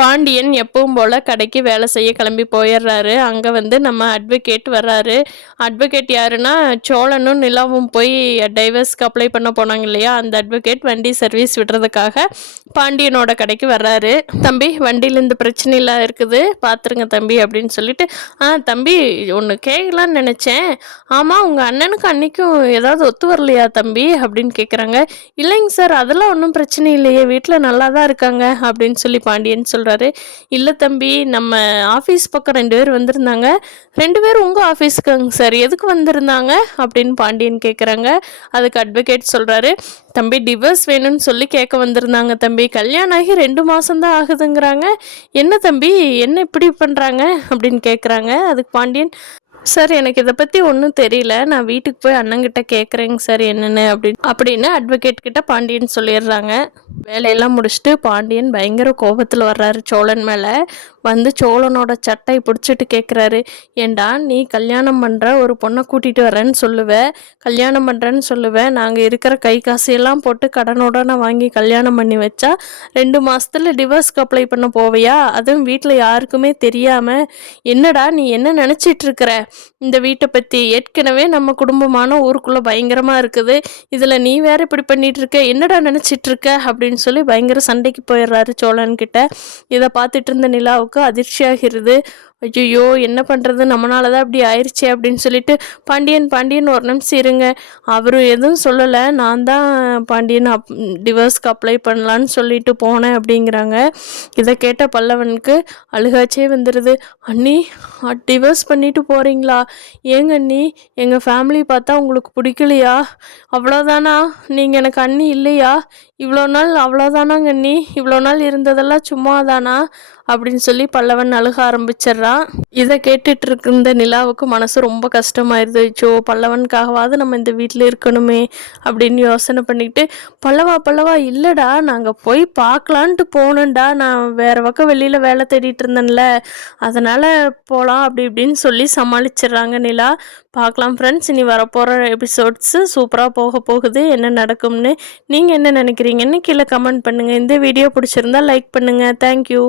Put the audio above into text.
பாண்டியன் எப்பவும் போல் கடைக்கு வேலை செய்ய கிளம்பி போயிடுறாரு. அங்கே நம்ம அட்வொகேட் வர்றாரு. அட்வொகேட் யாருன்னா, சோழனும் நிலாவும் போய் டைவர்ஸ்க்கு அப்ளை பண்ண போனாங்க இல்லையா, அந்த அட்வொகேட் வண்டி சர்வீஸ் விடுறதுக்காக பாண்டியனோட கடைக்கு வர்றாரு. தம்பி, வண்டியில் இந்த பிரச்சனைலாம் இருக்குது, பார்த்துருங்க தம்பி அப்படின்னு சொல்லிட்டு, தம்பி ஒன்று கேட்கலான்னு நினச்சேன். ஆமாம், உங்கள் அண்ணனுக்கு அன்னைக்கும் ஏதாவது ஒத்து வரலையா தம்பி அப்படின்னு கேட்குறாங்க. இல்லைங்க சார், அதெல்லாம் ஒன்றும் பிரச்சனை இல்லையே, வீட்டில் நல்லா தான் இருக்காங்க அப்படின்னு சொல்லி பாண்டியன் சொல்கிறாரு. இல்லை தம்பி, நம்ம ஆஃபீஸ் பக்கம் 2 பேர் வந்திருந்தாங்க. 2 பேரும் உங்கள் ஆஃபீஸுக்குங்க சார், எதுக்கு வந்திருந்தாங்க அப்படின்னு பாண்டியன் கேட்குறாங்க. அதுக்கு அட்வொகேட் சொல்கிறாரு, தம்பி டிவோர்ஸ் வேணும்னு சொல்லி கேட்க வந்திருந்தாங்க தம்பி. கல்யாணம் ஆகி 2 மாதம்தான் ஆகுதுங்கிறாங்க. என்ன தம்பி, என்ன இப்படி பண்ணுறாங்க அப்படின்னு கேட்குறாங்க. அதுக்கு பாண்டியன், சார் எனக்கு இதை பற்றி ஒன்றும் தெரியல, நான் வீட்டுக்கு போய் அண்ணங்கிட்ட கேட்குறேங்க சார் என்னென்னு அப்படின்னு அட்வொகேட் கிட்ட பாண்டியன் சொல்லிடுறாங்க. வேலையெல்லாம் முடிச்சுட்டு பாண்டியன் பயங்கர கோபத்தில் வர்றாரு சோழன் மேலே. வந்து சோழனோட சட்டை பிடிச்சிட்டு கேட்குறாரு, ஏண்டா நீ கல்யாணம் பண்ணுற ஒரு பொண்ணை கூட்டிகிட்டு வரேன்னு சொல்லுவேன், கல்யாணம் பண்ணுறேன்னு சொல்லுவேன், நாங்கள் இருக்கிற கை காசையெல்லாம் போட்டு கடனோட நான் வாங்கி கல்யாணம் பண்ணி வச்சா 2 மாதத்தில் டிவோர்ஸ்க்கு அப்ளை பண்ண போவையா, அதுவும் வீட்டில் யாருக்குமே தெரியாமல். என்னடா நீ என்ன நினச்சிட்ருக்கிற இந்த வீட்டை பற்றி? ஏற்கனவே நம்ம குடும்பமான ஊருக்குள்ளே பயங்கரமாக இருக்குது, இதில் நீ வேறு இப்படி பண்ணிகிட்டு இருக்க, என்னடா நினச்சிட்ருக்க அப்படின்னு சொல்லி பயங்கர சண்டைக்கு போயிடுறாரு சோழன்கிட்ட. இதை பார்த்துட்டு இருந்த நிலாவுக்கு அதிர்ச்சியாகிறது. ஐயோ என்ன பண்ணுறது, நம்மளால தான் இப்படி ஆயிடுச்சு அப்படின்னு சொல்லிட்டு, பாண்டியன் ஒரு நிமிஷம் இருங்க, அவர் எதுவும் சொல்லலை, நான் தான் பாண்டியன் டிவோர்ஸ்க்கு அப்ளை பண்ணலான்னு சொல்லிட்டு போனேன் அப்படிங்கிறாங்க. இதை கேட்ட பல்லவனுக்கு அழுகாச்சே வந்துடுது. அண்ணி, டிவோர்ஸ் பண்ணிட்டு போகிறீங்களா? ஏங்க அண்ணி, எங்கள் ஃபேமிலி பார்த்தா உங்களுக்கு பிடிக்கலையா? அவ்வளோதானா? நீங்கள் எனக்கு அண்ணி இல்லையா? இவ்வளோ நாள் அவ்வளோதானாங்க அண்ணி, இவ்வளோ நாள் இருந்ததெல்லாம் சும்மாதானா அப்படின்னு சொல்லி பல்லவன் அழுக ஆரம்பிச்சிட்றான். இதை கேட்டுட்டு இருந்த நிலாவுக்கு மனசு ரொம்ப கஷ்டமாயிருது. பல்லவனுக்காகவாது நம்ம இந்த வீட்டில் இருக்கணுமே அப்படின்னு யோசனை பண்ணிக்கிட்டு, பல்லவா இல்லைடா, நாங்கள் போய் பார்க்கலான்ட்டு போனோம்டா, நான் வேறு பக்கம் வெளியில் வேலை தேடிட்டு இருந்தேன்ல, அதனால் போகலாம் அப்படி இப்படின்னு சொல்லி சமாளிச்சிடுறாங்க நிலா. பார்க்கலாம் ஃப்ரெண்ட்ஸ், இனி வரப்போகிற எபிசோட்ஸு சூப்பராக போகுது. என்ன நடக்கும்னு நீங்கள் என்ன நினைக்கிறீங்கன்னு கீழே கமெண்ட் பண்ணுங்கள். இந்த வீடியோ பிடிச்சிருந்தா லைக் பண்ணுங்கள். தேங்க்யூ.